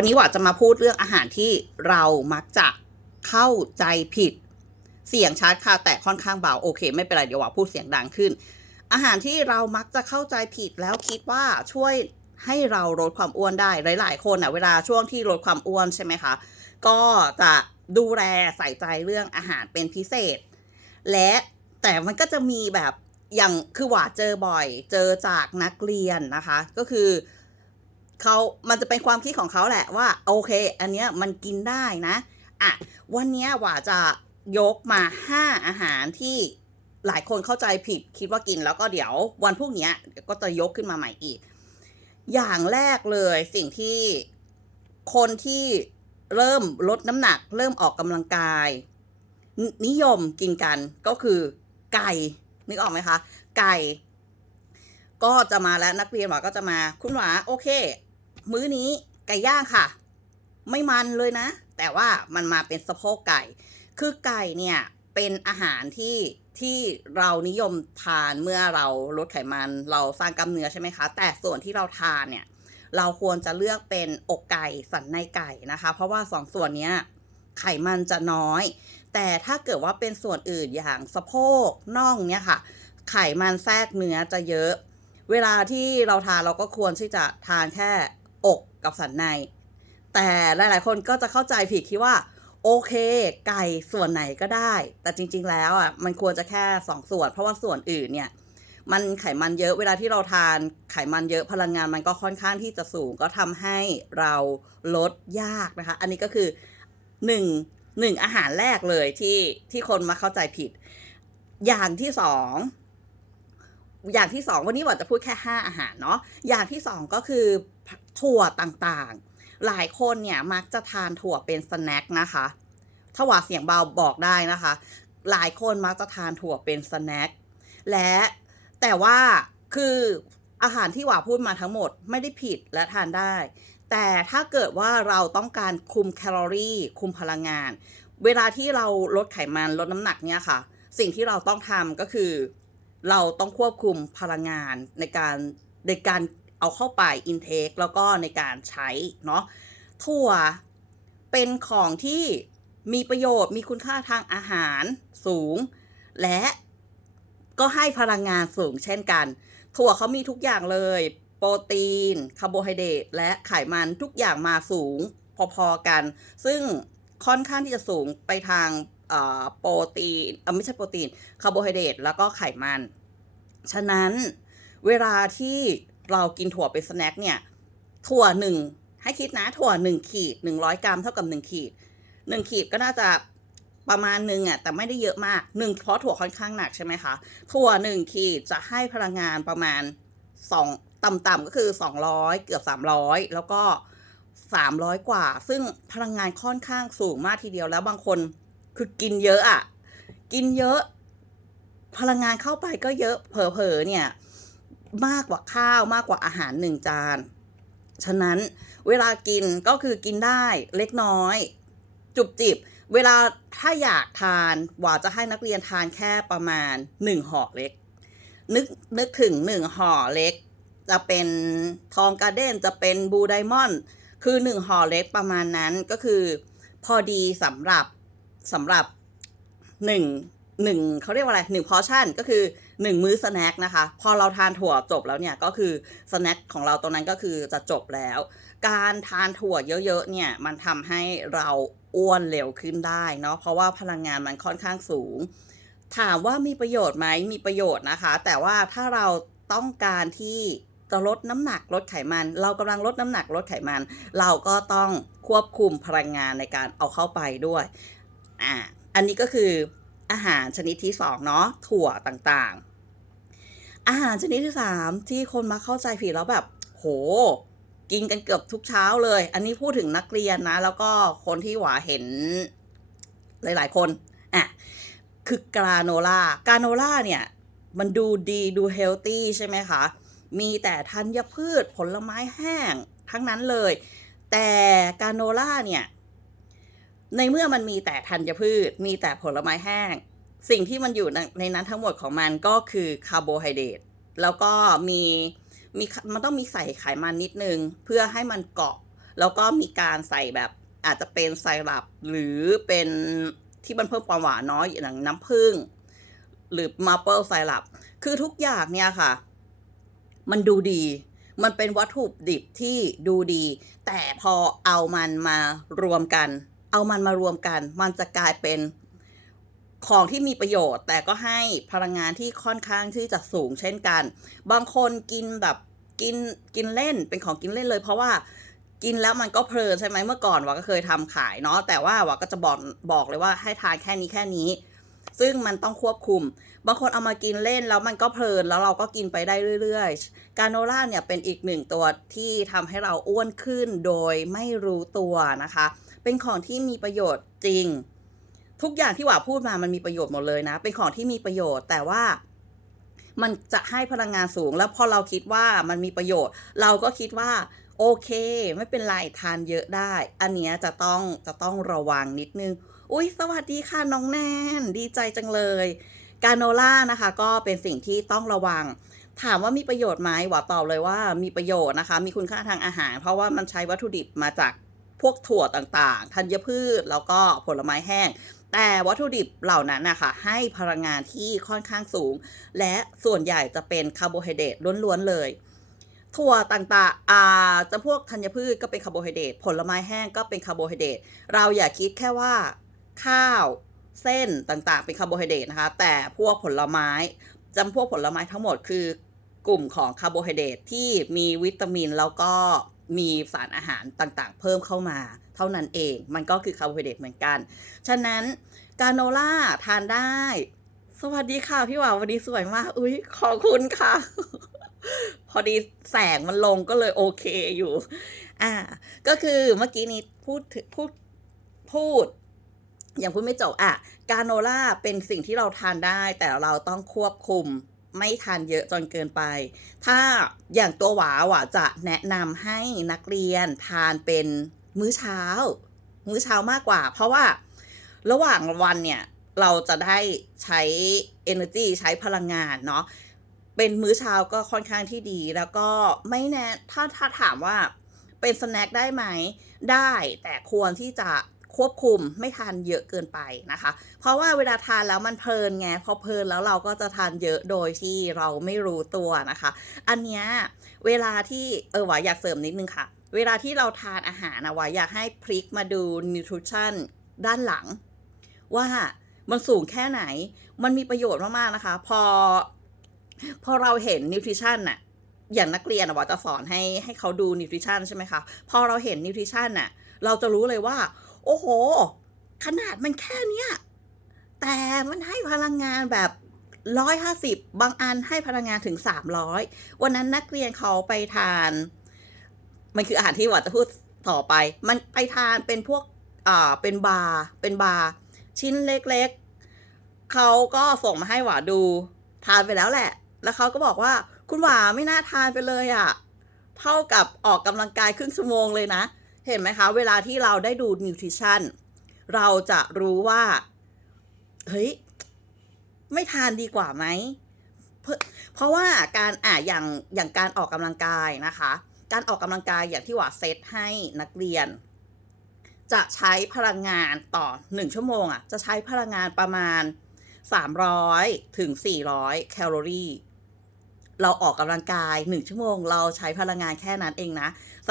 วันนี้หว่าจะมาพูดเรื่องอาหารที่เรามักจะเข้าใจผิด เสียงชัดค่ะแต่ค่อนข้างเบาโอเค ไม่เป็นไรเดี๋ยวว่าพูดเสียงดังขึ้น อาหารที่เรามักจะเข้าใจผิดแล้วคิดว่าช่วยให้เราลดความอ้วนได้หลาย ๆ คนอะเวลาช่วงที่ลดความอ้วนใช่ไหมคะก็จะดูแลใส่ใจเรื่องอาหารเป็นพิเศษ และแต่มันก็จะมีแบบอย่างคือหว่าเจอบ่อย เจอจากนักเรียนนะคะ ก็คือ เขามันจะเป็นความคิดของเขาแหละว่า โอเค อันเนี้ยมันกินได้นะ อะ วันเนี้ยหว่าจะยกมาห้าอาหารที่หลายคนเข้าใจผิดคิดว่ากินแล้วก็เดี๋ยววันพรุ่งเนี้ยก็จะยกขึ้นมาใหม่อีก อย่างแรกเลยสิ่งที่คนที่เริ่มลดน้ำหนัก เริ่มออกกำลังกายนนิยมกินกันก็คือไก่นึกออกไหมคะ ไก่ ก็จะมาแล้วนักเรียนหวาก็จะมา คุณหวาโอเค มื้อนี้ไก่ย่างค่ะ ไม่มันเลยนะ แต่ว่ามันมาเป็นสะโพกไก่ คือไก่เนี่ยเป็นอาหารที่ที่เรานิยมทานเมื่อเราลดไขมันเราสร้างกล้ามเนื้อใช่ไหมคะ แต่ส่วนที่เราทานเนี่ยเราควรจะเลือกเป็นอกไก่สันในไก่นะคะ เพราะว่าสองส่วนนี้ไขมันจะน้อย แต่ถ้าเกิดว่าเป็นส่วนอื่นอย่างสะโพกน่องเนี่ยค่ะ ไขมันแทรกเนื้อจะเยอะ เวลาที่เราทานเราก็ควรที่จะทานแค่ อกกับสันใน แต่หลาย ๆ คนก็จะเข้าใจผิดคิดว่า โอเค ไก่ส่วนไหนก็ได้ แต่จริง ๆ แล้วอะมันควรจะแค่สองส่วน เพราะว่าส่วนอื่นเนี่ยมันไขมันเยอะเวลาที่เราทานไขมันเยอะพลังงานมันก็ค่อนข้างที่จะสูง ก็ทำให้เราลดยากนะคะ อันนี้ก็คือหนึ่งหนึ่งอาหารแรกเลยที่ที่คนมาเข้าใจผิด อย่างที่สอง อย่างที่สองวันนี้หว่าจะพูดแค่ห้าอาหารเนาะอย่างที่สองก็คือถั่วต่างๆ หลายคนเนี่ยมักจะทานถั่วเป็นสแน็คนะคะถ้าว่าเสียงเบาบอกได้นะคะ หลายคนมักจะทานถั่วเป็นสแน็คและแต่ว่าคืออาหารที่หว่าพูดมาทั้งหมดไม่ได้ผิดและทานได้ แต่ถ้าเกิดว่าเราต้องการคุมแคลอรี่ คุมพลังงาน เวลาที่เราลดไขมันลดน้ำหนักเนี่ยค่ะ สิ่งที่เราต้องทำก็คือ เราต้องควบคุมพลังงานในการในการเอาเข้าไปอินเทคแล้วก็ในการใช้เนาะถั่วเป็นของที่มีประโยชน์มีคุณค่าทางอาหารสูง และก็ให้พลังงานสูงเช่นกัน ถั่วเขามีทุกอย่างเลย โปรตีนคาร์โบไฮเดรตและไขมันทุกอย่างมาสูงพอๆกัน ซึ่งค่อนข้างที่จะสูงไปทาง โปรตีนไม่ใช่โปรตีนคาร์โบไฮเดรตแล้วก็ไขมัน ฉะนั้นเวลาที่เรากินถั่วเป็นสแน็คเนี่ย ถั่วหนึ่งให้คิดนะถั่วหนึ่งขีดหนึ่งร้อยกรัมเท่ากับหนึ่งขีดหนึ่งขีดก็น่าจะประมาณหนึ่งอะแต่ไม่ได้เยอะมากหนึ่งเพราะถั่วค่อนข้างหนักใช่ไหมคะถั่วหนึ่งขีดจะให้พลังงานประมาณสองต่ำๆก็คือสองร้อยเกือบสามร้อยแล้วก็สามร้อยกว่า ซึ่งพลังงานค่อนข้างสูงมากทีเดียวแล้วบางคน คือกินเยอะอะกินเยอะ พลังงานเข้าไปก็เยอะเผลอๆเนี่ย มากกว่าข้าวมากกว่าอาหารหนึ่งจาน ฉะนั้นเวลากินก็คือกินได้เล็กน้อย จุบจิบ เวลาถ้าอยากทานว่าจะให้นักเรียนทานแค่ประมาณหนึ่งห่อเล็ก นึกนึกถึงหนึ่งห่อเล็ก จะเป็นทองการ์เด้นจะเป็นบูไดมอนด์คือหนึ่งห่อเล็กประมาณนั้นก็คือ พอดีสำหรับ สำหรับหนึ่งหนึ่งเขาเรียกว่าอะไรหนึ่งพอชั่นก็คือหนึ่งมื้อสแน็คนะคะ พอเราทานถั่วจบแล้วเนี่ยก็คือสแน็คของเราตรงนั้นก็คือจะจบแล้ว การทานถั่วเยอะๆเนี่ยมันทำให้เราอ้วนเร็วขึ้นได้เนาะเพราะว่าพลังงานมันค่อนข้างสูง ถามว่ามีประโยชน์ไหมมีประโยชน์นะคะ แต่ว่าถ้าเราต้องการที่จะลดน้ำหนักลดไขมัน เรากำลังลดน้ำหนักลดไขมัน เราก็ต้องควบคุมพลังงานในการเอาเข้าไปด้วย อ่าอันนี้ก็คืออาหารชนิดที่สองเนาะถั่วต่างๆ อาหารชนิดที่สามที่คนมาเข้าใจผิดแล้วแบบ โห กินกันเกือบทุกเช้าเลย อันนี้พูดถึงนักเรียนนะ แล้วก็คนที่หวาเห็นหลาย ๆ คนอะคือกราโนล่ากราโนล่าเนี่ยมันดูดีดูเฮลตี้ใช่ไหมคะ มีแต่ธัญพืชผลไม้แห้งทั้งนั้นเลย แต่กราโนล่าเนี่ย ในเมื่อมันมีแต่ธัญพืช มีแต่ผลไม้แห้ง สิ่งที่มันอยู่ในในนั้นทั้งหมดของมันก็คือคาร์โบไฮเดรตแล้วก็มีมีมันต้องมีใส่ไขมันนิดนึง เพื่อให้มันเกาะ แล้วก็มีการใส่แบบอาจจะเป็นไซรัปหรือเป็นที่มันเพิ่มความหวานน้อยอย่างน้ำผึ้งหรือมาเปิลไซรัปคือทุกอย่างเนี่ยค่ะ มันดูดี มันเป็นวัตถุดิบที่ดูดี แต่พอเอามันมารวมกัน เอามันมารวมกัน มันจะกลายเป็นของที่มีประโยชน์ แต่ก็ให้พลังงานที่ค่อนข้างที่จะสูงเช่นกัน บางคนกินแบบกินกินเล่นเป็นของกินเล่นเลย เพราะว่ากินแล้วมันก็เพลินใช่ไหมเมื่อก่อนวาก็เคยทำขายเนาะแต่ว่าวาก็จะบอกบอกเลยว่าให้ทานแค่นี้แค่นี้ ซึ่งมันต้องควบคุม บางคนเอามากินเล่นแล้วมันก็เพลินแล้วเราก็กินไปได้เรื่อยๆ การโนล่าเนี่ยเป็นอีกหนึ่งตัวที่ทำให้เราอ้วนขึ้นโดยไม่รู้ตัวนะคะ เป็นของที่มีประโยชน์จริง ทุกอย่างที่หว่าพูดมามันมีประโยชน์หมดเลยนะ เป็นของที่มีประโยชน์ แต่ว่ามันจะให้พลังงานสูง แล้วพอเราคิดว่ามันมีประโยชน์ เราก็คิดว่า โอเค ไม่เป็นไรทานเยอะได้ อันเนี้ยจะต้องจะต้องระวังนิดนึง อุ้ยสวัสดีค่ะน้องแนนดีใจจังเลยกาโนล่านะคะ ก็เป็นสิ่งที่ต้องระวัง ถามว่ามีประโยชน์ไหมหว่าตอบเลยว่ามีประโยชน์นะคะ มีคุณค่าทางอาหาร เพราะว่ามันใช้วัตถุดิบมาจาก พวกถั่วต่างๆ ธัญพืชแล้วก็ผลไม้แห้ง แต่วัตถุดิบเหล่านั้นนะคะให้พลังงานที่ค่อนข้างสูง และส่วนใหญ่จะเป็นคาร์โบไฮเดรตล้วนๆเลยถั่วต่างๆอ่าจะพวกธัญพืชก็เป็นคาร์โบไฮเดรต ผลไม้แห้งก็เป็นคาร์โบไฮเดรต เราอย่าคิดแค่ว่าข้าวเส้นต่างๆ เป็นคาร์โบไฮเดรตนะคะ แต่พวกผลไม้จำพวกผลไม้ทั้งหมดคือกลุ่มของคาร์โบไฮเดรตที่มีวิตามินแล้วก็ มีสารอาหารต่างๆ เพิ่มเข้ามา เท่านั้นเอง มันก็คือคาร์โบไฮเดรตเหมือนกัน ฉะนั้นกาโนล่าทานได้ สวัสดีค่ะพี่หวาวันนี้สวยมาก อุ้ยขอบคุณค่ะ พอดีแสงมันลงก็เลยโอเคอยู่ อ่า ก็คือเมื่อกี้นี้พูดพูดพูดยังพูดไม่จบอะ กาโนล่าเป็นสิ่งที่เราทานได้ แต่เราต้องควบคุม ไม่ทานเยอะจนเกินไป ถ้าอย่างตัวหวาหวาจะแนะนำให้นักเรียนทานเป็นมื้อเช้า มื้อเช้ามากกว่า เพราะว่าระหว่างวันเนี่ยเราจะได้ใช้ energy ใช้พลังงานเนาะเป็นมื้อเช้าก็ค่อนข้างที่ดีแล้วก็ไม่แน่ถ้าถ้าถามว่าเป็นสแน็คได้ไหมได้ แต่ควรที่จะ ควบคุมไม่ทานเยอะเกินไปนะคะ เพราะว่าเวลาทานแล้วมันเพลินไงพอเพลินแล้วเราก็จะทานเยอะโดยที่เราไม่รู้ตัวนะคะ อันเนี้ยเวลาที่เออหวาอยากเสริมนิดนึงค่ะ เวลาที่เราทานอาหารนะวาอยากให้พลิกมาดู nutrition ด้านหลัง ว่ามันสูงแค่ไหน มันมีประโยชน์มาก ๆ นะคะ พอ พอเราเห็น nutrition น่ะ อย่างนักเรียนอะว่าจะสอนให้ให้เขาดู nutrition ใช่ไหมคะ พอเราเห็น nutrition น่ะ เราจะรู้เลยว่า โอ้โห ขนาดมันแค่เนี้ยแต่มันให้พลังงานแบบ150บบางอันให้พลังงานถึง300วันนั้นนักเรียนเขาไปทาน มันคืออาหารที่หวาจะพูดต่อไป มันไปทานเป็นพวกอ่าเป็นบาร์เป็นบาร์ชิ้นเล็กๆ เขาก็ส่งมาให้หวาดู ทานไปแล้วแหละ แล้วเขาก็บอกว่า คุณหวาไม่น่าทานไปเลยอะเท่ากับออกกำลังกายครึ่งชั่วโมงเลยนะ เห็นไหมคะ เวลาที่เราได้ดู nutrition เราจะรู้ว่า เฮ้ย ไม่ทานดีกว่าไหมเพราะเพราะว่าการอะอย่างอย่างการออกกำลังกายนะคะ การออกกำลังกายอย่างที่ว่าเซตให้นักเรียน จะใช้พลังงานต่อ 1 ชั่วโมงอะจะใช้พลังงานประมาณ 300 ถึง 400 แคลอรี่เราออกกำลังกาย 1 ชั่วโมง เราใช้พลังงานแค่นั้นเองนะ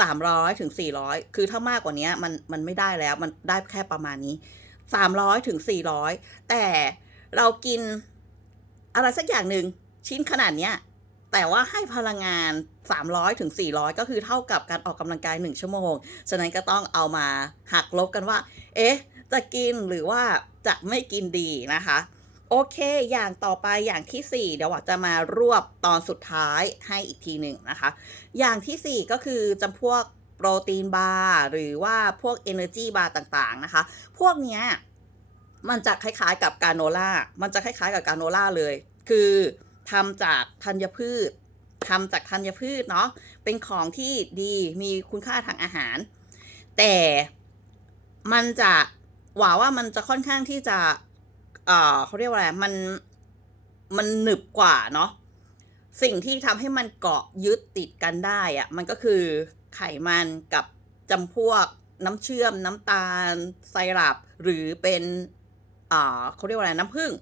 300ถึง400คือถ้ามากกว่านี้มันมันไม่ได้แล้วมันได้แค่ประมาณนี้300ถึง400แต่เรากินอะไรสักอย่างหนึ่งชิ้นขนาดเนี้ยแต่ว่าให้พลังงาน 300ถึง400 ก็คือเท่ากับการออกกำลังกาย 1 ชั่วโมง ฉะนั้นก็ต้องเอามาหักลบกันว่า เอ๊ะ จะกินหรือว่าจะไม่กินดีนะคะ โอเค อย่างต่อไปอย่างที่ 4 เดี๋ยวว่าจะมารวบตอนสุดท้ายให้อีกทีหนึ่งนะคะ อย่างที่ 4 ก็คือจำพวกโปรตีนบาร์หรือว่าพวก Energy บาร์ต่างๆนะคะ พวกเนี้ยมันจะคล้ายๆกับกาโนล่า มันจะคล้ายๆกับกาโนล่าเลย คือทำจากธัญพืชทำจากธัญพืชเนาะ เป็นของที่ดีมีคุณค่าทางอาหาร แต่มันจะหว่าว่ามันจะค่อนข้างที่จะ เอ่อเขาเรียกว่าอะไรมันมันหนึบกว่าเนาะสิ่งที่ทำให้มันเกาะยึดติดกันได้อะมันก็คือไขมันกับจำพวกน้ำเชื่อมน้ำตาลไซรัปหรือเป็นอ่าเขาเรียกว่าอะไรน้ำผึ้ง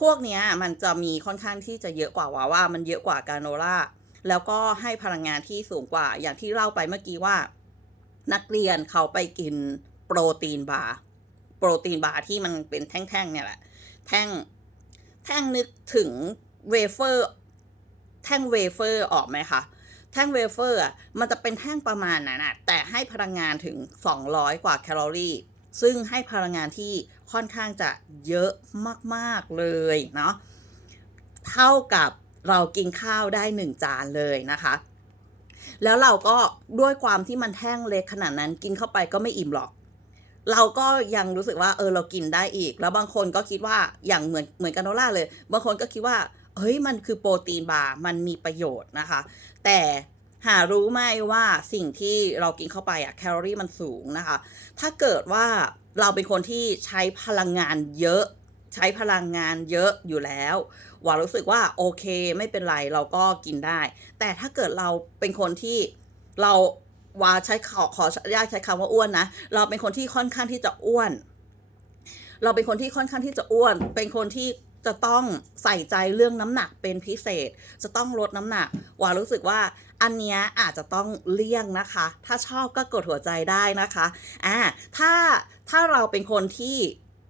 พวกเนี้ยมันจะมีค่อนข้างที่จะเยอะกว่าวาว่า มันเยอะกว่ากราโนล่าแล้วก็ให้พลังงานที่สูงกว่า อย่างที่เล่าไปเมื่อกี้ว่า นักเรียนเขาไปกินโปรตีนบาร์โปรตีนบาร์ที่มันเป็นแท่งๆเนี่ยแหละ แท่ง แท่งนึกถึงเวเฟอร์ แท่งเวเฟอร์ออกไหมคะแท่งเวเฟอร์อะมันจะเป็นแท่งประมาณนั้นะแต่ให้พลังงานถึง 200 กว่าแคลอรี่ ซึ่งให้พลังงานที่ค่อนข้างจะเยอะมาก ๆ เลยเนาะเท่ากับเรากินข้าวได้หนึ่งจานเลยนะคะ แล้วเราก็ด้วยความที่มันแท่งเล็กขนาดนั้นกินเข้าไปก็ไม่อิ่มหรอก เราก็ยังรู้สึกว่าเออเรากินได้อีก แล้วบางคนก็คิดว่าอย่างเหมือนเหมือนกาโนล่าเลย บางคนก็คิดว่าเฮ้ยมันคือโปรตีนบาร์มันมีประโยชน์นะคะ แต่หารู้ไหมว่าสิ่งที่เรากินเข้าไปอะแคลอรี่มันสูงนะคะ ถ้าเกิดว่าเราเป็นคนที่ใช้พลังงานเยอะ ใช้พลังงานเยอะอยู่แล้วว่ารู้สึกว่าโอเคไม่เป็นไรเราก็กินได้ แต่ถ้าเกิดเราเป็นคนที่เรา ว่าใช้ขอขออนุญาตใช้คำว่าอ้วนนะ เราเป็นคนที่ค่อนข้างที่จะอ้วน เราเป็นคนที่ค่อนข้างที่จะอ้วน เป็นคนที่จะต้องใส่ใจเรื่องน้ำหนักเป็นพิเศษ จะต้องลดน้ำหนักวารู้สึกว่าอันเนี้ยอาจจะต้องเลี่ยงนะคะ ถ้าชอบก็กดหัวใจได้นะคะอ่าถ้าถ้าเราเป็นคนที่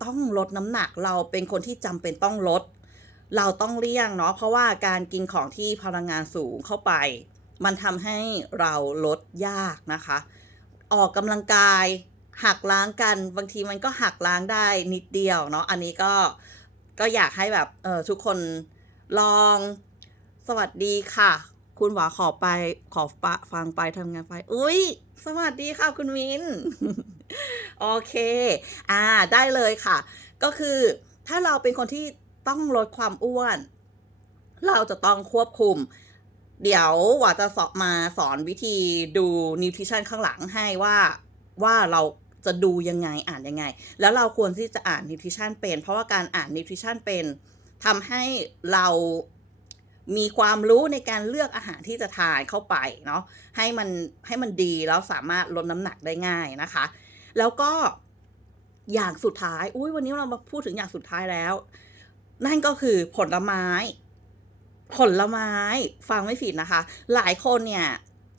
ต้องลดน้ำหนัก เราเป็นคนที่จำเป็นต้องลด เราต้องเลี่ยงเนาะเพราะว่าการกินของที่พลังงานสูงเข้าไป มันทำให้เราลดยากนะคะ ออกกำลังกายหักล้างกันบางทีมันก็หักล้างได้นิดเดียวเนาะอันนี้ก็ก็อยากให้แบบเออทุกคนลองสวัสดีค่ะ คุณหวาขอไปขอปะฟังไปทำงานไป อุ้ยสวัสดีค่ะคุณมินโอเค อ่าได้เลยค่ะ ก็คือถ้าเราเป็นคนที่ต้องลดความอ้วน เราจะต้องควบคุม เดี๋ยวว่าจะสอบมาสอนวิธีดูนิวทริชันข้างหลังให้ว่าว่าเราจะดูยังไงอ่านยังไง แล้วเราควรที่จะอ่านนิวทริชันเป็น เพราะว่าการอ่านนิวทริชันเป็นทำให้เรามีความรู้ในการเลือกอาหารที่จะทานเข้าไปเนาะให้มันให้มันดีแล้วสามารถลดน้ำหนักได้ง่ายนะคะ แล้วก็อย่างสุดท้าย อุ้ยวันนี้เรามาพูดถึงอย่างสุดท้ายแล้ว นั่นก็คือผลไม้ ผลไม้ฟังไม่ผิดนะคะ หลายคนเนี่ย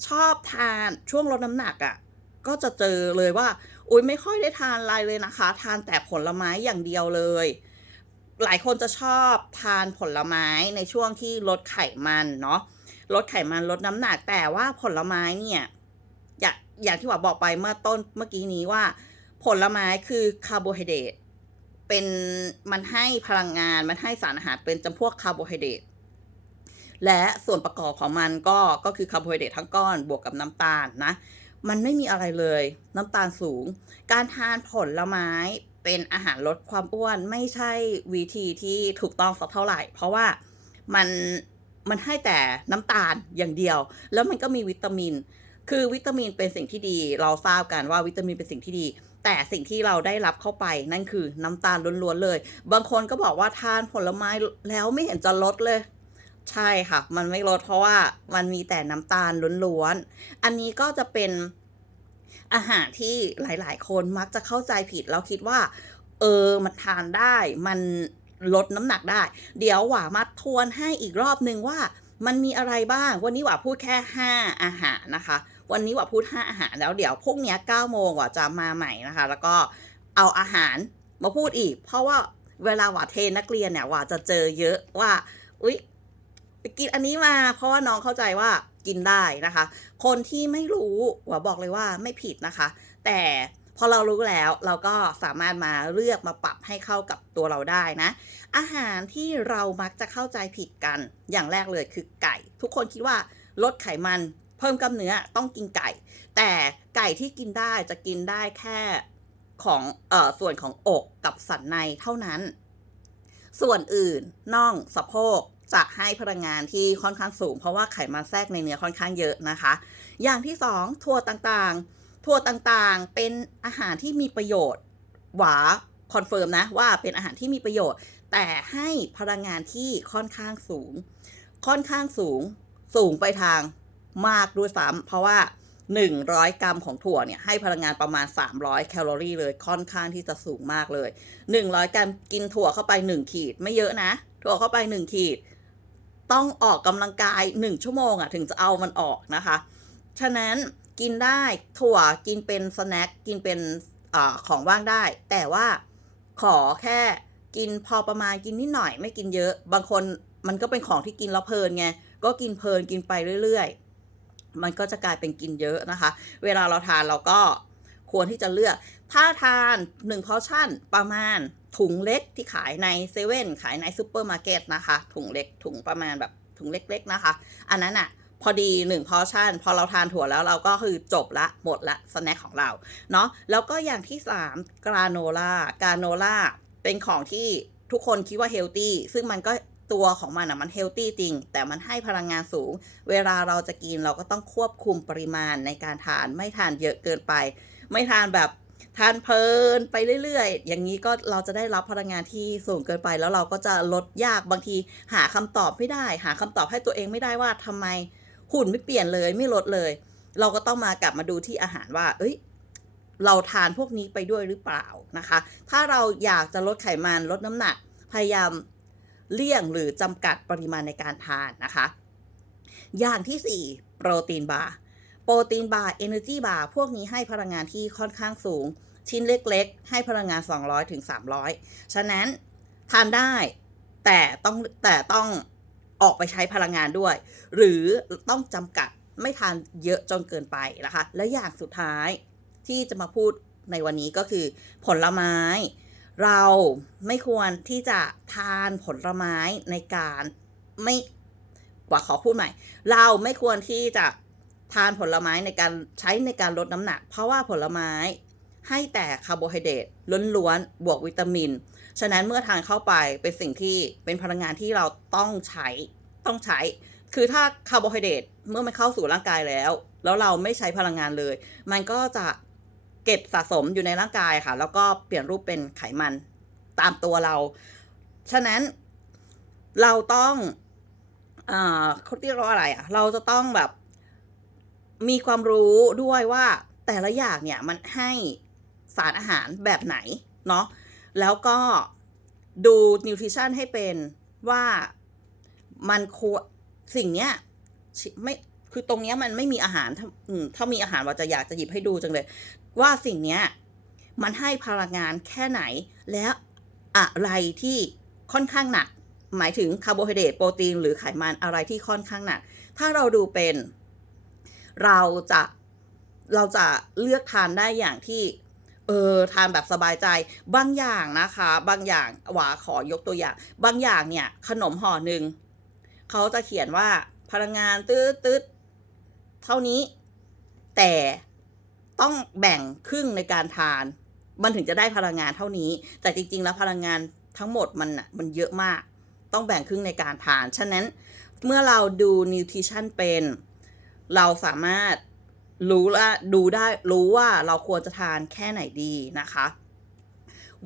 ชอบทานช่วงลดน้ำหนักอะ่ะก็จะเจอเลยว่า อุ้ยไม่ค่อยได้ทานอะไรเลยนะคะ ทานแต่ผลไม้อย่างเดียวเลย หลายคนจะชอบทานผลไม้ในช่วงที่ลดไขมันเนาะลดไขมันลดน้ำหนักแต่ว่าผลไม้เนี่ยอย่างอย่างที่ว่าบอกไปเมื่อต้นเมื่อกี้นี้ว่า ผลไม้คือคาร์โบไฮเดรตเป็นมันให้พลังงานมันให้สารอาหารเป็นจำพวกคาร์โบไฮเดรต และส่วนประกอบของมันก็ก็คือคาร์โบไฮเดรตทั้งก้อนบวกกับน้ำตาลนะ มันไม่มีอะไรเลยน้ำตาลสูง การทานผลไม้เป็นอาหารลดความอ้วนไม่ใช่วิธีที่ถูกต้องสักเท่าไหร่ เพราะว่ามันมันให้แต่น้ำตาลอย่างเดียว แล้วมันก็มีวิตามิน คือวิตามินเป็นสิ่งที่ดี เราทราบกันว่าวิตามินเป็นสิ่งที่ดี แต่สิ่งที่เราได้รับเข้าไปนั่นคือน้ำตาลล้วนๆเลย บางคนก็บอกว่าทานผลไม้แล้วไม่เห็นจะลดเลย ใช่ค่ะ มันไม่ลดเพราะว่ามันมีแต่น้ำตาลล้วนๆ อันนี้ก็จะเป็นอาหารที่หลาย ๆ คนมักจะเข้าใจผิด แล้วคิดว่า เออ มันทานได้ มันลดน้ำหนักได้ เดี๋ยวหว่ามาทวนให้อีกรอบนึงว่ามันมีอะไรบ้าง วันนี้หว่าพูดแค่ 5 อาหารนะคะ วันนี้หว่าพูด 5 อาหารแล้วเดี๋ยวพรุ่งนี้9โมงหว่าจะมาใหม่นะคะ แล้วก็เอาอาหารมาพูดอีก เพราะว่าเวลาหว่าเทนักเรียนเนี่ยหว่าจะเจอเยอะว่า อุ๊ย กินอันนี้มา เพราะว่าน้องเข้าใจว่ากินได้นะคะ คนที่ไม่รู้หว่าบอกเลยว่าไม่ผิดนะคะ แต่พอเรารู้แล้วเราก็สามารถมาเลือกมาปรับให้เข้ากับตัวเราได้นะ อาหารที่เรามักจะเข้าใจผิดกันอย่างแรกเลยคือไก่ ทุกคนคิดว่าลดไขมันเพิ่มกล้ามเนื้อต้องกินไก่ แต่ไก่ที่กินได้จะกินได้แค่ของเอ่อส่วนของอกกับสันในเท่านั้น ส่วนอื่นน่องสะโพก จะให้พลังงานที่ค่อนข้างสูง เพราะว่าไขมันแทรกในเนื้อค่อนข้างเยอะนะคะ อย่างที่สองถั่วต่างๆ ถั่วต่างๆ เป็นอาหารที่มีประโยชน์หวาคอนเฟิร์มนะว่าเป็นอาหารที่มีประโยชน์ แต่ให้พลังงานที่ค่อนข้างสูง ค่อนข้างสูง สูงไปทางมากด้วยซ้ำเพราะว่า 100 กรัมของถั่วเนี่ยให้พลังงานประมาณ 300 แคลอรี่เลยค่อนข้างที่จะสูงมากเลย 100 กรัมกินถั่วเข้าไป 1 ขีดไม่เยอะนะ ถั่วเข้าไป 1 ขีด ต้องออกกำลังกาย 1 ชั่วโมงอะถึงจะเอามันออกนะคะ ฉะนั้นกินได้ถั่วกินเป็นสแน็คกินเป็นอาของว่างได้ แต่ว่าขอแค่กินพอประมาณกินนิดหน่อยไม่กินเยอะ บางคนมันก็เป็นของที่กินแล้วเพลินไงก็กินเพลินกินไปเรื่อยๆ มันก็จะกลายเป็นกินเยอะนะคะ เวลาเราทานเราก็ควรที่จะเลือก ถ้าทาน1พอชั่นประมาณ ถุงเล็กที่ขายในเซเว่นขายในซูเปอร์มาร์เก็ตนะคะ ถุงเล็กถุงประมาณแบบถุงเล็กๆนะคะ อันนั้นอะพอดี1พอชั่น พอเราทานถั่วแล้วเราก็คือจบละหมดละสแน็คของเราเนาะแล้วก็อย่างที่3กราโนล่ากราโนล่าเป็นของที่ทุกคนคิดว่าเฮลตี้ซึ่งมันก็ตัวของมันอะมันเฮลตี้จริง แต่มันให้พลังงานสูง เวลาเราจะกินเราก็ต้องควบคุมปริมาณในการทานไม่ทานเยอะเกินไป ไม่ทานแบบ ทานเพลินไปเรื่อยๆ อย่างนี้ก็เราจะได้รับพลังงานที่สูงเกินไป แล้วเราก็จะลดยากบางทีหาคำตอบไม่ได้ หาคำตอบให้ตัวเองไม่ได้ว่าทำไมหุ่นไม่เปลี่ยนเลยไม่ลดเลย เราก็ต้องมากลับมาดูที่อาหารว่า เอ้ย เราทานพวกนี้ไปด้วยหรือเปล่านะคะ ถ้าเราอยากจะลดไขมันลดน้ำหนัก พยายามเลี่ยงหรือจำกัดปริมาณในการทานนะคะ อย่างที่ 4 โปรตีนบาร์โปรตีนบาร์เอเนอร์จีบาร์พวกนี้ให้พลังงานที่ค่อนข้างสูง ชิ้นเล็กๆ ให้พลังงาน 200ถึง300 ฉะนั้นทานได้แต่ต้องแต่ต้องออกไปใช้พลังงานด้วย หรือต้องจำกัดไม่ทานเยอะจนเกินไปนะคะ และอย่างสุดท้ายที่จะมาพูดในวันนี้ก็คือผลไม้ เราไม่ควรที่จะทานผลไม้ในการไม่กว่าขอพูดใหม่ เราไม่ควรที่จะทานผลไม้ในการใช้ในการลดน้ำหนัก เพราะว่าผลไม้ ให้แต่คาร์โบไฮเดรตล้วนๆ บวกวิตามิน ฉะนั้นเมื่อทานเข้าไปเป็นสิ่งที่เป็นพลังงานที่เราต้องใช้ต้องใช้ คือถ้าคาร์โบไฮเดรตเมื่อมันเข้าสู่ร่างกายแล้ว แล้วเราไม่ใช้พลังงานเลย มันก็จะเก็บสะสมอยู่ในร่างกายค่ะ แล้วก็เปลี่ยนรูปเป็นไขมันตามตัวเรา ฉะนั้นเราต้องอ่าเขาเรียกว่าอะไรอะ เราจะต้องแบบมีความรู้ด้วยว่าแต่ละอย่างเนี่ยมันให้ สารอาหารแบบไหนเนาะแล้วก็ดูนิวทริชั่นให้เป็นว่ามันควรสิ่งเนี้ยไม่คือตรงเนี้ยมันไม่มีอาหารถ้ามถ้ามีอาหารว่าจะอยากจะหยิบให้ดูจังเลย ว่าสิ่งเนี้ยมันให้พลังงานแค่ไหน และอะไรที่ค่อนข้างหนัก หมายถึงคาร์โบไฮเดรตโปรตีนหรือไขมันอะไรที่ค่อนข้างหนัก ถ้าเราดูเป็น เราจะเราจะเลือกทานได้อย่างที่ เออทานแบบสบายใจบางอย่างนะคะ บางอย่างหวาขอยกตัวอย่าง บางอย่างเนี่ยขนมห่อหนึ่งเขาจะเขียนว่าพลังงานตืดตืดเท่านี้ แต่ต้องแบ่งครึ่งในการทาน มันถึงจะได้พลังงานเท่านี้ แต่จริง ๆ แล้วพลังงานทั้งหมดมันอะมันเยอะมาก ต้องแบ่งครึ่งในการทาน ฉะนั้นเมื่อเราดูนิวทริชั่นเป็น เราสามารถ รู้ละดูได้รู้ว่าเราควรจะทานแค่ไหนดีนะคะ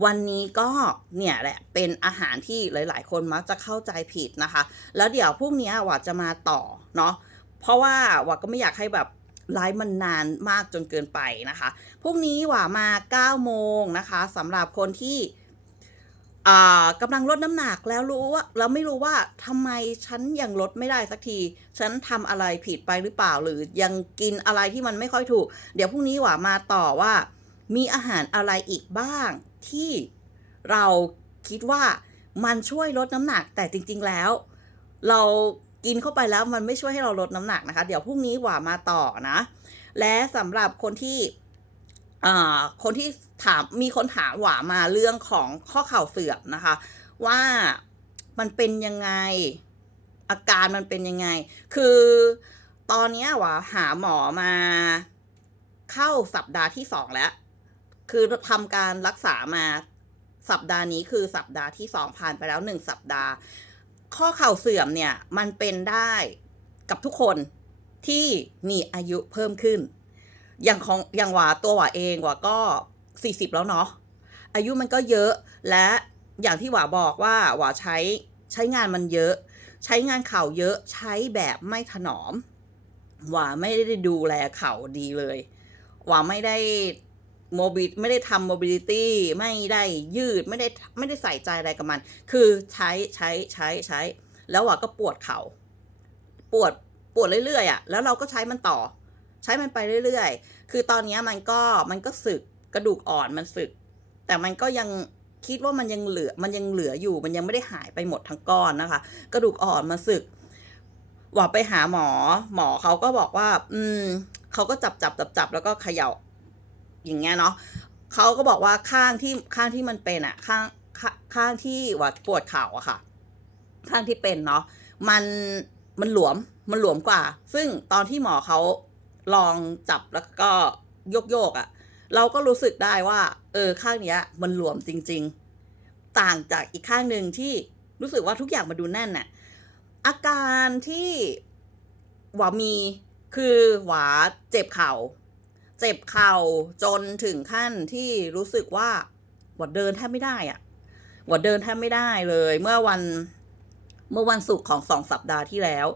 วันนี้ก็เนี่ยแหละเป็นอาหารที่หลาย ๆ คนมักจะเข้าใจผิดนะคะ แล้วเดี๋ยวพรุ่งนี้ว่าจะมาต่อเนาะเพราะว่าว่าก็ไม่อยากให้แบบไลฟ์มันนานมากจนเกินไปนะคะพรุ่งนี้ว่ามา9โมงนะคะสำหรับคนที่ กำลังลดน้ำหนักแล้วรู้ว่าแล้วไม่รู้ว่าทำไมฉันยังลดไม่ได้สักที ฉันทำอะไรผิดไปหรือเปล่า หรือยังกินอะไรที่มันไม่ค่อยถูก เดี๋ยวพรุ่งนี้หว่ามาต่อว่า มีอาหารอะไรอีกบ้าง ที่เราคิดว่ามันช่วยลดน้ำหนัก แต่จริง ๆแล้ว เรากินเข้าไปแล้วมันไม่ช่วยให้เราลดน้ำหนักนะคะ เดี๋ยวพรุ่งนี้หว่ามาต่อนะ และสำหรับคนที่อ่าคนที่ ถามมีคนถามหว่ามาเรื่องของข้อเข่าเสื่อมนะคะ ว่ามันเป็นยังไงอาการมันเป็นยังไง คือตอนนี้หว่าหาหมอมาเข้าสัปดาห์ที่สองแล้ว คือทำการรักษามาสัปดาห์นี้คือสัปดาห์ที่สองผ่านไปแล้วหนึ่งสัปดาห์ ข้อเข่าเสื่อมเนี่ยมันเป็นได้กับทุกคนที่มีอายุเพิ่มขึ้น อย่างของอย่างหวาตัวหวาเองหวาก็ สี่สิบแล้วเนาะอายุมันก็เยอะและอย่างที่หวาบอกว่าหวาใช้ใช้งานมันเยอะ ใช้งานเข่าเยอะใช้แบบไม่ถนอม หว่าไม่ได้ดูแลเข่าดีเลย หว่าไม่ได้โมบิไม่ได้ทำโมบิลิตี้ไม่ได้ยืดไม่ได้ไม่ได้ใส่ใจอะไรกับมัน คือใช้ใช้ใช้ใช้ แล้วหว่าก็ปวดเขา่าปวดปวดเรื่อยๆอะ่ะแล้วเราก็ใช้มันต่อ ใช้มันไปเรื่อยๆ คือตอนนี้มันก็มันก็สึก กระดูกอ่อนมันสึก แต่มันก็ยังคิดว่ามันยังเหลือมันยังเหลืออยู่ มันยังไม่ได้หายไปหมดทั้งก้อนนะคะ กระดูกอ่อนมันสึกหว่าไปหาหมอ หมอเขาก็บอกว่า อืมเขาก็จับจับจับจับแล้วก็เขย่า อย่างเงี้ยเนาะเขาก็บอกว่าข้างที่ข้างที่มันเป็นอะข้างข้างข้างที่ว่าปวดเข่าอะค่ะ ข้างที่เป็นเนาะมันมันหลวมมันหลวมกว่า ซึ่งตอนที่หมอเขาลองจับแล้วก็โยกโยกอะ เราก็รู้สึกได้ว่า เออข้างเนี้ย มันหลวมจริง ๆ ต่างจากอีกข้างหนึ่งที่รู้สึกว่าทุกอย่างมาดูแน่นน่ะอาการที่หวามีคือหวาเจ็บเข่า เจ็บเข่าจนถึงขั้นที่รู้สึกว่าหวาเดินแทบไม่ได้อะหวาเดินแทบไม่ได้เลย เมื่อวันเมื่อวันศุกร์ของสองสัปดาห์ที่แล้ว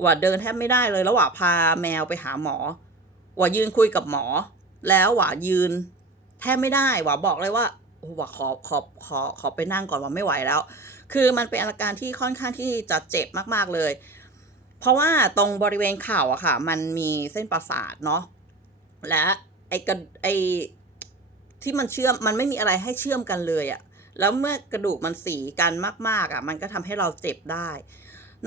หวาเดินแทบไม่ได้เลย แล้วหวาพาแมวไปหาหมอหวายืนคุยกับหมอ แล้วหวายืน แทบไม่ได้หวาบอกเลยว่าโอ้หวาขอขอขอขอไปนั่งก่อนหวาไม่ไหวแล้ว คือมันเป็นอาการที่ค่อนข้างที่จะเจ็บมากๆเลย เพราะว่าตรงบริเวณเข่าอะค่ะ มันมีเส้นประสาทเนาะและไอกระไอที่มันเชื่อมมันไม่มีอะไรให้เชื่อมกันเลยอะแล้วเมื่อกระดูกมันสีกันมาก ๆอะมันก็ทำให้เราเจ็บได้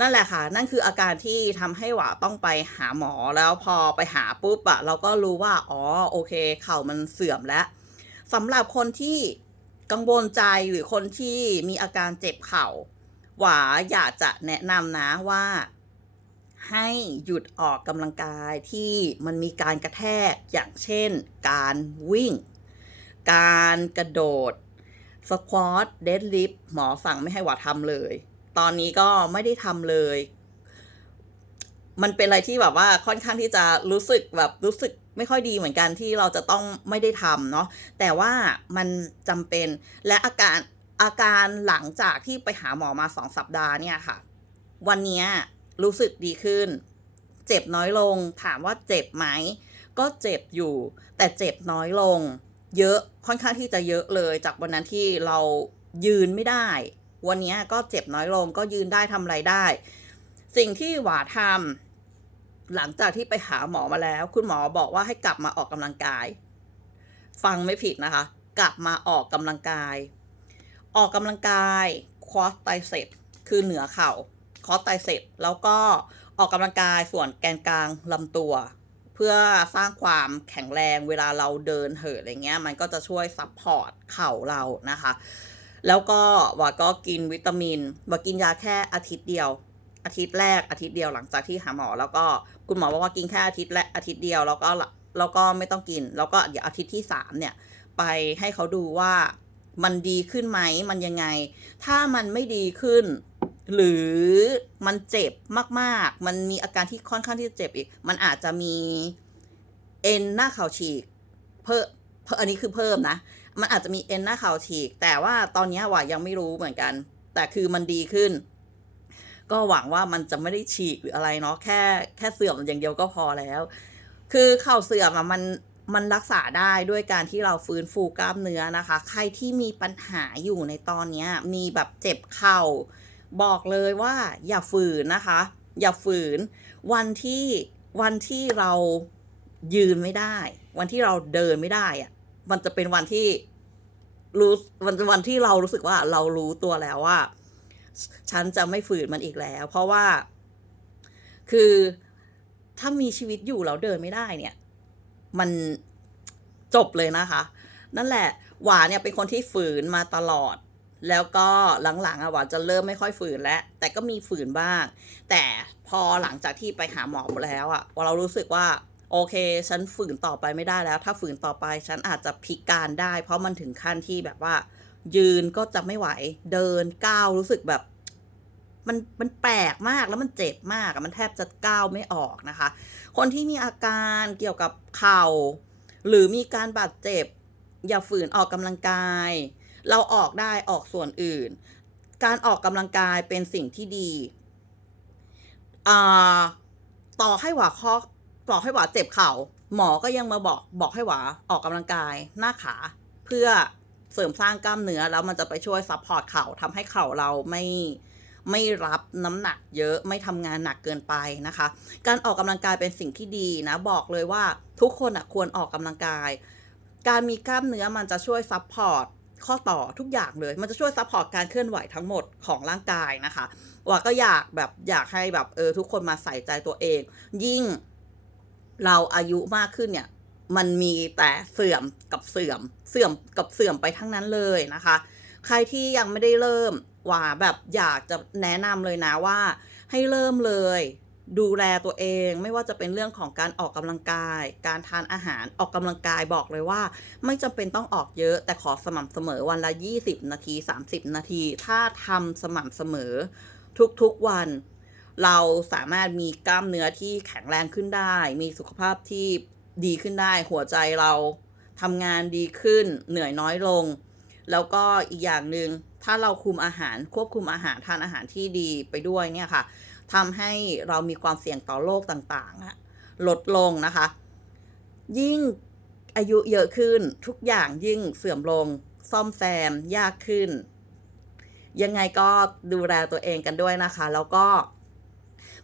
นั่นแหละค่ะ นั่นคืออาการที่ทำให้หวาต้องไปหาหมอแล้วพอไปหาปุ๊บอะเราก็รู้ว่า อ๋อ โอเค เข่ามันเสื่อมแล้วสำหรับคนที่กังวลใจหรือคนที่มีอาการเจ็บเข่า หวาอยากจะแนะนำนะว่า ให้หยุดออกกำลังกายที่มันมีการกระแทกอย่างเช่น การวิ่ง การกระโดดสควอตเดดลิฟหมอสั่งไม่ให้หวาทำเลย ตอนนี้ก็ไม่ได้ทำเลย มันเป็นอะไรที่แบบว่าค่อนข้างที่จะรู้สึกแบบรู้สึกไม่ค่อยดีเหมือนกันที่เราจะต้องไม่ได้ทำเนาะแต่ว่ามันจำเป็นและอาการอาการหลังจากที่ไปหาหมอมาสองสัปดาห์เนี่ยค่ะ วันนี้รู้สึกดีขึ้น เจ็บน้อยลง ถามว่าเจ็บไหมก็เจ็บอยู่ แต่เจ็บน้อยลง เยอะค่อนข้างที่จะเยอะเลยจากวันนั้นที่เรายืนไม่ได้ วันนี้ก็เจ็บน้อยลงก็ยืนได้ทำอะไรได้ สิ่งที่หวาทำหลังจากที่ไปหาหมอมาแล้ว คุณหมอบอกว่าให้กลับมาออกกำลังกาย ฟังไม่ผิดนะคะ กลับมาออกกำลังกาย ออกกำลังกายควอสไตเซปคือเหนือเข่าคอสไตเซปแล้วก็ออกกำลังกายส่วนแกนกลางลำตัว เพื่อสร้างความแข็งแรงเวลาเราเดินเหินอะไรเงี้ย มันก็จะช่วยซัพพอร์ตเข่าเรานะคะ แล้วก็ว่าก็กินวิตามินว่ากินยาแค่อาทิตย์เดียว อาทิตย์แรกอาทิตย์เดียวหลังจากที่หาหมอ แล้วก็คุณหมอบอกว่ากินแค่อาทิตย์และอาทิตย์เดียวแล้วก็แล้วก็ไม่ต้องกิน แล้วก็เดี๋ยวอาทิตย์ที่สามเนี่ย ไปให้เขาดูว่ามันดีขึ้นไหมมันยังไง ถ้ามันไม่ดีขึ้น หรือมันเจ็บมาก ๆ มันมีอาการที่ค่อนข้างที่จะเจ็บอีก มันอาจจะมีเอ็นหน้าเข่าฉีก เพิ่มอันนี้คือเพิ่มนะ มันอาจจะมีเอ็นหน้าเข่าฉีก แต่ว่าตอนนี้ว่ายังไม่รู้เหมือนกัน แต่คือมันดีขึ้น ก็หวังว่ามันจะไม่ได้ฉีกหรืออะไรเนาะแค่แค่เสื่อมอย่างเดียวก็พอแล้ว คือเข่าเสื่อมอะมันมันรักษาได้ด้วยการที่เราฟื้นฟูกล้ามเนื้อนะคะ ใครที่มีปัญหาอยู่ในตอนนี้มีแบบเจ็บเข่า บอกเลยว่าอย่าฝืนนะคะ อย่าฝืน วันที่วันที่เรายืนไม่ได้ วันที่เราเดินไม่ได้อะมันจะเป็นวันที่ รู้วันวันที่เรารู้สึกว่าเรารู้ตัวแล้วว่า ฉันจะไม่ฝืนมันอีกแล้ว เพราะว่า คือถ้ามีชีวิตอยู่แล้วเดินไม่ได้เนี่ย มันจบเลยนะคะ นั่นแหละ หวานเนี่ยเป็นคนที่ฝืนมาตลอด แล้วก็หลังๆอะหวานจะเริ่มไม่ค่อยฝืนแล้ว แต่ก็มีฝืนบ้าง แต่พอหลังจากที่ไปหาหมอแล้วอะเรารู้สึกว่า โอเค ฉันฝืนต่อไปไม่ได้แล้ว ถ้าฝืนต่อไป ฉันอาจจะพิการได้ เพราะมันถึงขั้นที่แบบว่า ยืนก็จะไม่ไหว เดินก้าวรู้สึกแบบ มันมันแปลกมากแล้วมันเจ็บมากมันแทบจะก้าวไม่ออกนะคะ คนที่มีอาการเกี่ยวกับเข่า หรือมีการบาดเจ็บ อย่าฝืนออกกำลังกาย เราออกได้ออกส่วนอื่น การออกกำลังกายเป็นสิ่งที่ดี ต่อให้หัวข้อ บอกให้หวาเจ็บเข่า หมอก็ยังมาบอกบอกให้หวาออกกำลังกายหน้าขา เพื่อเสริมสร้างกล้ามเนื้อแล้วมันจะไปช่วยซัพพอร์ตเข่าทำให้เข่าเราไม่ไม่รับน้ำหนักเยอะไม่ทำงานหนักเกินไปนะคะ การออกกำลังกายเป็นสิ่งที่ดีนะ บอกเลยว่าทุกคนอะควรออกกำลังกาย การมีกล้ามเนื้อมันจะช่วยซัพพอร์ตข้อต่อทุกอย่างเลย มันจะช่วยซัพพอร์ตการเคลื่อนไหวทั้งหมดของร่างกายนะคะว่าก็อยากแบบอยากให้แบบเออทุกคนมาใส่ใจตัวเอง ยิ่ง เราอายุมากขึ้นเนี่ย มันมีแต่เสื่อมกับเสื่อม เสื่อมกับเสื่อมไปทั้งนั้นเลยนะคะ ใครที่ยังไม่ได้เริ่มว่าแบบอยากจะแนะนำเลยนะว่า ให้เริ่มเลย ดูแลตัวเองไม่ว่าจะเป็นเรื่องของการออกกำลังกาย การทานอาหารออกกำลังกายบอกเลยว่า ไม่จำเป็นต้องออกเยอะ แต่ขอสม่ำเสมอวันละ 20 นาที 30 นาที ถ้าทำสม่ำเสมอทุกๆวัน เราสามารถมีกล้ามเนื้อที่แข็งแรงขึ้นได้ มีสุขภาพที่ดีขึ้นได้ หัวใจเราทำงานดีขึ้น เหนื่อยน้อยลง แล้วก็อีกอย่างหนึ่งถ้าเราคุมอาหารควบคุมอาหารทานอาหารที่ดีไปด้วยเนี่ยค่ะทำให้เรามีความเสี่ยงต่อโรคต่างๆลดลงนะคะ ยิ่งอายุเยอะขึ้นทุกอย่างยิ่งเสื่อมลง ซ่อมแซมยากขึ้น ยังไงก็ดูแลตัวเองกันด้วยนะคะ แล้วก็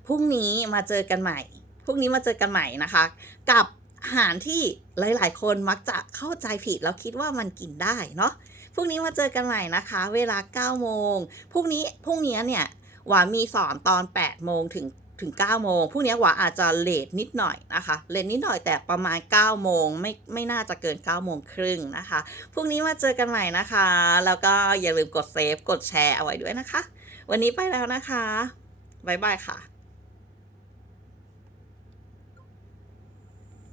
พรุ่งนี้มาเจอกันใหม่ พรุ่งนี้มาเจอกันใหม่นะคะ กับอาหารที่หลาย ๆ คนมักจะเข้าใจผิดแล้วคิดว่ามันกินได้เนาะ พรุ่งนี้มาเจอกันใหม่นะคะ เวลา 9 โมง พรุ่งนี้ พรุ่งนี้เนี่ยหวามีสอนตอน 8 โมงถึงถึง 9 โมง พรุ่งนี้หวาอาจจะเลทนิดหน่อยนะคะ เลทนิดหน่อยแต่ประมาณ 9 โมงไม่ไม่น่าจะเกิน 9 โมงครึ่งนะคะ พรุ่งนี้มาเจอกันใหม่นะคะ แล้วก็อย่าลืมกดเซฟ กดแชร์เอาไว้ด้วยนะคะ วันนี้ไปแล้วนะคะ บ๊ายบายค่ะ